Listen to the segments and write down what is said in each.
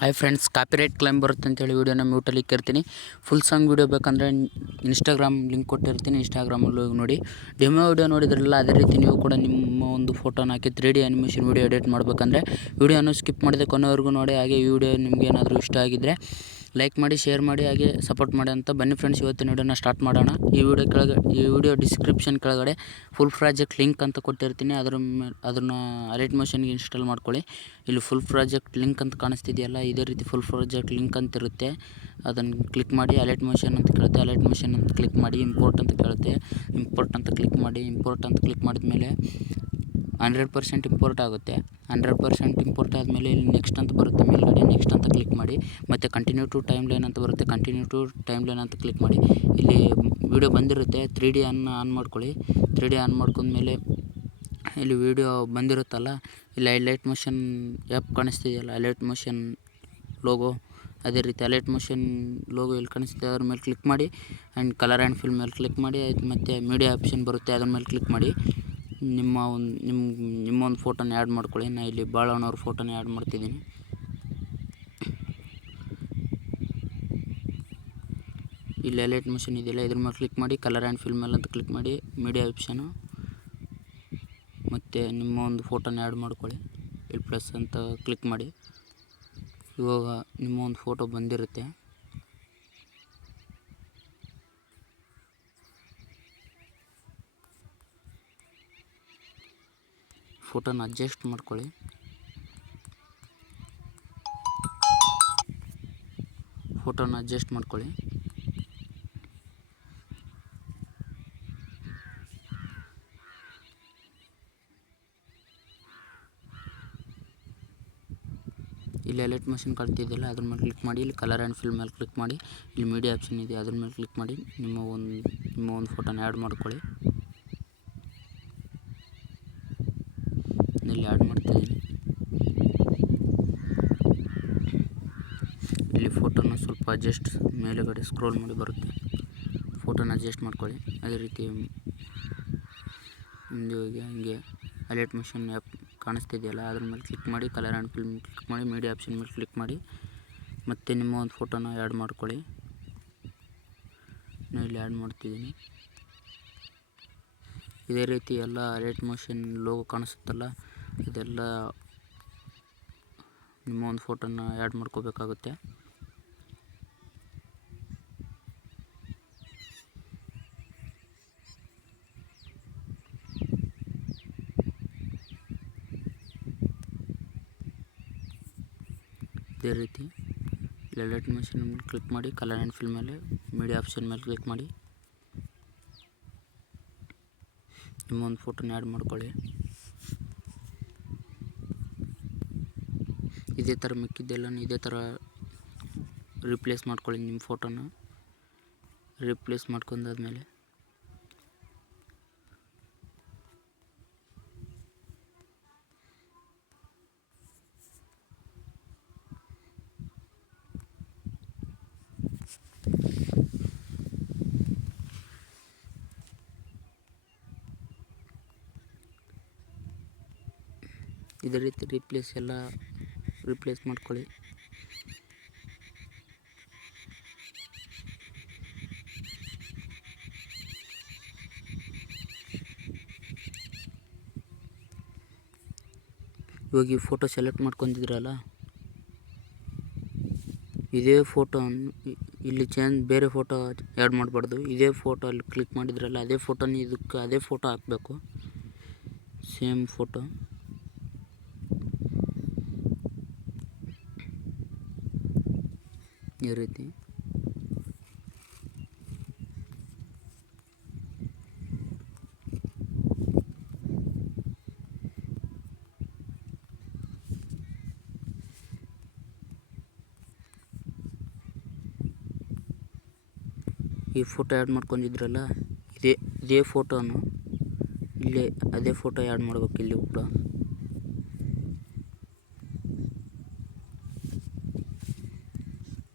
Hi friends, copyright claim ಬರುತ್ತೆ ಅಂತೇಳಿ ವೀಡಿಯೋನ ಮ್ಯೂಟಲ್ಲಿ ಇಕ್ಕಿರ್ತೀನಿ. ಫುಲ್ ಸಾಂಗ್ ವೀಡಿಯೋ ಬೇಕಂದರೆ ಇನ್ಸ್ಟಾಗ್ರಾಮ್ ಲಿಂಕ್ ಕೊಟ್ಟಿರ್ತೀನಿ, ಇನ್ಸ್ಟಾಗ್ರಾಮಲ್ಲಿ ಹೋಗಿ ನೋಡಿ. ಡೆಮೋ ವೀಡಿಯೋ ನೋಡಿದ್ರಲ್ಲ, ಅದೇ ರೀತಿ ನೀವು ಕೂಡ ನಿಮ್ಮ ಒಂದು ಫೋಟೋನ ಹಾಕಿ 3D ಆ್ಯನಿಮೇಷನ್ ವೀಡಿಯೋ ಎಡಿಟ್ ಮಾಡಬೇಕಂದ್ರೆ ವೀಡಿಯೋನ ಸ್ಕಿಪ್ ಮಾಡಿದೆ ಕೊನೆವರೆಗೂ ನೋಡಿ. ಹಾಗೆ ಈ ವಿಡಿಯೋ ನಿಮ್ಗೆ ಏನಾದರೂ ಇಷ್ಟ ಆಗಿದ್ದರೆ ಲೈಕ್ ಮಾಡಿ, ಶೇರ್ ಮಾಡಿ, ಹಾಗೆ ಸಪೋರ್ಟ್ ಮಾಡಿ ಅಂತ. ಬನ್ನಿ ಫ್ರೆಂಡ್ಸ್, ಇವತ್ತಿನ ವೀಡಿಯೋನ ಸ್ಟಾರ್ಟ್ ಮಾಡೋಣ. ಈ ವಿಡಿಯೋ ಡಿಸ್ಕ್ರಿಪ್ಷನ್ ಕೆಳಗಡೆ ಫುಲ್ ಪ್ರಾಜೆಕ್ಟ್ ಲಿಂಕ್ ಅಂತ ಕೊಟ್ಟಿರ್ತೀನಿ. ಅದನ್ನು ಅಲೈಟ್ ಮೋಷನ್ಗೆ ಇನ್ಸ್ಟಾಲ್ ಮಾಡ್ಕೊಳ್ಳಿ. ಇಲ್ಲಿ ಫುಲ್ ಪ್ರಾಜೆಕ್ಟ್ ಲಿಂಕ್ ಅಂತ ಕಾಣಿಸ್ತಿದೆಯಲ್ಲ, ಇದೇ ರೀತಿ ಫುಲ್ ಪ್ರಾಜೆಕ್ಟ್ ಲಿಂಕ್ ಅಂತ ಇರುತ್ತೆ. ಅದನ್ನು ಕ್ಲಿಕ್ ಮಾಡಿ. ಅಲೈಟ್ ಮೋಷನ್ ಅಂತ ಕೇಳುತ್ತೆ, ಅಲೈಟ್ ಮೋಷನ್ ಅಂತ ಕ್ಲಿಕ್ ಮಾಡಿ. ಇಂಪೋರ್ಟ್ ಅಂತ ಕೇಳುತ್ತೆ, ಇಂಪೋರ್ಟ್ ಅಂತ ಕ್ಲಿಕ್ ಮಾಡಿ. ಇಂಪೋರ್ಟ್ ಅಂತ ಕ್ಲಿಕ್ ಮಾಡಿದ ಮೇಲೆ 100% ಇಂಪೋರ್ಟ್ ಆಗುತ್ತೆ. 100% ಇಂಪೋರ್ಟ್ ಆದಮೇಲೆ ಇಲ್ಲಿ ನೆಕ್ಸ್ಟ್ ಅಂತ ಬರುತ್ತೆ, ಮೇಲ್ಗಡೆ ನೆಕ್ಸ್ಟ್ ಅಂತ ಕ್ಲಿಕ್ ಮಾಡಿ. ಮತ್ತು ಕಂಟಿನ್ಯೂ ಟು ಟೈಮ್ ಲೈನ್ ಅಂತ ಬರುತ್ತೆ, ಕಂಟಿನ್ಯೂ ಟು ಟೈಮ್ ಲೈನ್ ಅಂತ ಕ್ಲಿಕ್ ಮಾಡಿ. ಇಲ್ಲಿ ವಿಡಿಯೋ ಬಂದಿರುತ್ತೆ, 3D ಆನ್ ಮಾಡ್ಕೊಳ್ಳಿ. 3D ಆನ್ ಮಾಡ್ಕೊಂಡ್ಮೇಲೆ ಇಲ್ಲಿ ವಿಡಿಯೋ ಬಂದಿರುತ್ತಲ್ಲ, ಇಲ್ಲಿ ಅಲೈಟ್ ಮೋಷನ್ ಆ್ಯಪ್ ಕಾಣಿಸ್ತಿದೆಯಲ್ಲ, ಅಲೈಟ್ ಮೋಷನ್ ಲೋಗೋ, ಅದೇ ರೀತಿ ಅಲೈಟ್ ಮೋಷನ್ ಲೋಗೋ ಇಲ್ಲಿ ಕಾಣಿಸ್ತಿದೆ, ಅದ್ರ ಮೇಲೆ ಕ್ಲಿಕ್ ಮಾಡಿ. ಆ್ಯಂಡ್ ಕಲರ್ ಆ್ಯಂಡ್ ಫಿಲ್ಮ್ ಮೇಲೆ ಕ್ಲಿಕ್ ಮಾಡಿ. ಮತ್ತು ಮೀಡಿಯಾ ಆಪ್ಷನ್ ಬರುತ್ತೆ, ಅದ್ರ ಮೇಲೆ ಕ್ಲಿಕ್ ಮಾಡಿ. ನಿಮ್ಮ ಒಂದು ಫೋಟೋನ ಆ್ಯಡ್ ಮಾಡ್ಕೊಳ್ಳಿ. ನಾನು ಇಲ್ಲಿ ಬಾಳಣ್ಣವ್ರ ಫೋಟೋನ ಆ್ಯಡ್ ಮಾಡ್ತಿದ್ದೀನಿ. ಇಲ್ಲಿ ಅಲೈಟ್ ಮೋಷನ್ ಇದೆಯಲ್ಲ, ಇದ್ರ ಮೇಲೆ ಕ್ಲಿಕ್ ಮಾಡಿ. ಕಲರ್ ಆ್ಯಂಡ್ ಫಿಲ್ಮ್ ಮೇಲೆ ಅಂತ ಕ್ಲಿಕ್ ಮಾಡಿ, ಮೀಡಿಯಾ ಆಪ್ಷನು, ಮತ್ತು ನಿಮ್ಮ ಒಂದು ಫೋಟೋನ ಆ್ಯಡ್ ಮಾಡ್ಕೊಳ್ಳಿ. ಇಲ್ಲಿ ಪ್ಲಸ್ ಅಂತ ಕ್ಲಿಕ್ ಮಾಡಿ. ಇವಾಗ ನಿಮ್ಮ ಒಂದು ಫೋಟೋ ಬಂದಿರುತ್ತೆ. ಫೋಟೋನ ಅಡ್ಜಸ್ಟ್ ಮಾಡ್ಕೊಳ್ಳಿ. ಇಲ್ಲಿ ಅಲೈಟ್ ಮೋಷನ್ ಕಾಣ್ತಿದೆಯಲ್ಲ, ಅದ್ರ ಮೇಲೆ ಕ್ಲಿಕ್ ಮಾಡಿ. ಇಲ್ಲಿ ಕಲರ್ ಆ್ಯಂಡ್ ಫಿಲ್ಮ್ ಮೇಲೆ ಕ್ಲಿಕ್ ಮಾಡಿ. ಇಲ್ಲಿ ಮೀಡಿಯಾ ಆಪ್ಷನ್ ಇದೆ, ಅದ್ರ ಮೇಲೆ ಕ್ಲಿಕ್ ಮಾಡಿ. ನಿಮ್ಮ ಒಂದು ಫೋಟೋನ ಆ್ಯಡ್ ಮಾಡ್ಕೊಳ್ಳಿ. ಇಲ್ಲಿ ಆ್ಯಡ್ ಮಾಡ್ತಾಯಿದ್ದೀನಿ. ಇಲ್ಲಿ ಫೋಟೋನ ಸ್ವಲ್ಪ ಅಡ್ಜಸ್ಟ್ ಮೇಲುಗಡೆ ಸ್ಕ್ರೋಲ್ ಮಾಡಿ ಬರುತ್ತೆ. ಫೋಟೋನ ಅಡ್ಜಸ್ಟ್ ಮಾಡ್ಕೊಳ್ಳಿ. ಅದೇ ರೀತಿ ಮುಂದೆ ಹೋಗಿ ಹಂಗೆ ಅಲೈಟ್ ಮೋಷನ್ ಆ್ಯಪ್ ಕಾಣಿಸ್ತಿದೆಯಲ್ಲ, ಅದ್ರ ಮೇಲೆ ಕ್ಲಿಕ್ ಮಾಡಿ. ಕಲರ್ ಆ್ಯಂಡ್ ಫಿಲ್ಮ್ ಕ್ಲಿಕ್ ಮಾಡಿ, ಮೀಡಿಯಾ ಆಪ್ಷನ್ ಮೇಲೆ ಕ್ಲಿಕ್ ಮಾಡಿ. ಮತ್ತು ನಿಮ್ಮ ಒಂದು ಫೋಟೋನ ಆ್ಯಡ್ ಮಾಡ್ಕೊಳ್ಳಿ. ನಾನು ಇಲ್ಲಿ ಆ್ಯಡ್ ಮಾಡ್ತಿದ್ದೀನಿ. ಇದೇ ರೀತಿ ಎಲ್ಲ ಅಲೈಟ್ ಮೋಷನ್ ಲೋಗೋ ಕಾಣಿಸುತ್ತಲ್ಲ, ಇದೆಲ್ಲ ನಿಮ್ಮ ಒಂದು ಫೋಟೋನ ಆ್ಯಡ್ ಮಾಡ್ಕೋಬೇಕಾಗುತ್ತೆ. ಇದೇ ರೀತಿ ಅಲೈಟ್ ಮೋಷನ್ ಮೇಲೆ ಕ್ಲಿಕ್ ಮಾಡಿ. ಕಲರ್ ಆ್ಯಂಡ್ ಫಿಲ್ಮ್ ಮೇಲೆ, ಮೀಡಿಯಾ ಆಪ್ಷನ್ ಮೇಲೆ ಕ್ಲಿಕ್ ಮಾಡಿ. ನಿಮ್ಮ ಒಂದು ಫೋಟೋನ ಆ್ಯಡ್ ಮಾಡ್ಕೊಳ್ಳಿ. ಇದೇ ಥರ ಮಿಕ್ಕಿದ್ದೆಲ್ಲ ಇದೇ ಥರ ರಿಪ್ಲೇಸ್ ಮಾಡ್ಕೊಳ್ಳಿ. ನಿಮ್ಮ ಫೋಟೋನ ರಿಪ್ಲೇಸ್ ಮಾಡ್ಕೊಂಡಾದ್ಮೇಲೆ ಇದೇ ರೀತಿ ರಿಪ್ಲೇಸ್ ಮಾಡ್ಕೊಳ್ಳಿ. ಇವಾಗ ಈ ಫೋಟೋ ಸೆಲೆಕ್ಟ್ ಮಾಡ್ಕೊಂಡಿದ್ರಲ್ಲ, ಇದೇ ಫೋಟೋ ಇಲ್ಲಿ ಬೇರೆ ಫೋಟೋ ಆ್ಯಡ್ ಮಾಡಬಾರ್ದು. ಇದೇ ಫೋಟೋ ಅಲ್ಲಿ ಕ್ಲಿಕ್ ಮಾಡಿದ್ರಲ್ಲ, ಅದೇ ಫೋಟೋನ ಇದಕ್ಕೆ ಅದೇ ಫೋಟೋ ಹಾಕಬೇಕು, ಸೇಮ್ ಫೋಟೋ. ಈ ರೀತಿ ಈ ಫೋಟೋ ಆ್ಯಡ್ ಮಾಡ್ಕೊಂಡಿದ್ರಲ್ಲ, ಇದೇ ಫೋಟೋನು ಇಲ್ಲೇ ಅದೇ ಫೋಟೋ ಆ್ಯಡ್ ಮಾಡ್ಬೇಕು. ಇಲ್ಲಿ ಕೂಡ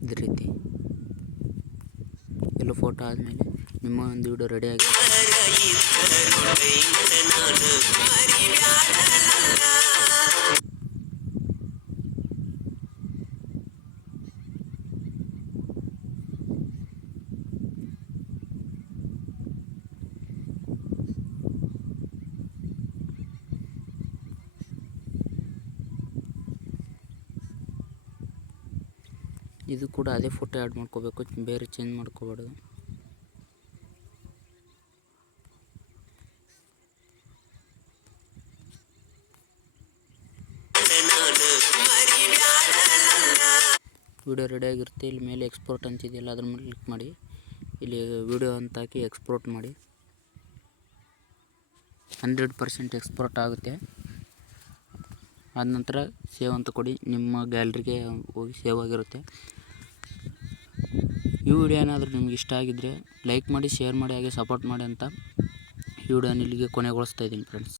ಇದೇ ರೀತಿ ಎಲ್ಲ ಫೋಟೋ ಆದಮೇಲೆ ನಿಮ್ಮ ಒಂದು ವಿಡಿಯೋ ರೆಡಿ ಆಗಿದೆ. ಇದು ಕೂಡ ಅದೇ ಫೋಟೋ ಆ್ಯಡ್ ಮಾಡ್ಕೋಬೇಕು, ಬೇರೆ ಚೇಂಜ್ ಮಾಡ್ಕೋಬಾರ್ದು. ವಿಡಿಯೋ ರೆಡಿಯಾಗಿರುತ್ತೆ. ಇಲ್ಲಿ ಮೇಲೆ ಎಕ್ಸ್ಪೋರ್ಟ್ ಅಂತಿದೆಯಲ್ಲ ಅದ್ರ ಮೇಲೆ ಕ್ಲಿಕ್ ಮಾಡಿ, ಇಲ್ಲಿ ವಿಡಿಯೋ ಅಂತ ಹಾಕಿ ಎಕ್ಸ್ಪೋರ್ಟ್ ಮಾಡಿ. 100% ಎಕ್ಸ್ಪೋರ್ಟ್ ಆಗುತ್ತೆ. ಆದ ನಂತರ ಸೇವ್ ಅಂತ ಕೊಡಿ, ನಿಮ್ಮ ಗ್ಯಾಲರಿಗೆ ಹೋಗಿ ಸೇವ್ ಆಗಿರುತ್ತೆ. ಈ ವಿಡಿಯೋ ಏನಾದರೂ ನಿಮ್ಗೆ ಇಷ್ಟ ಆಗಿದ್ದರೆ ಲೈಕ್ ಮಾಡಿ, ಶೇರ್ ಮಾಡಿ, ಹಾಗೆ ಸಪೋರ್ಟ್ ಮಾಡಿ ಅಂತ ಈ ವಿಡಿಯೋನ ಇಲ್ಲಿಗೆ ಕೊನೆಗೊಳಿಸ್ತಾ ಇದ್ದೀನಿ ಫ್ರೆಂಡ್ಸ್.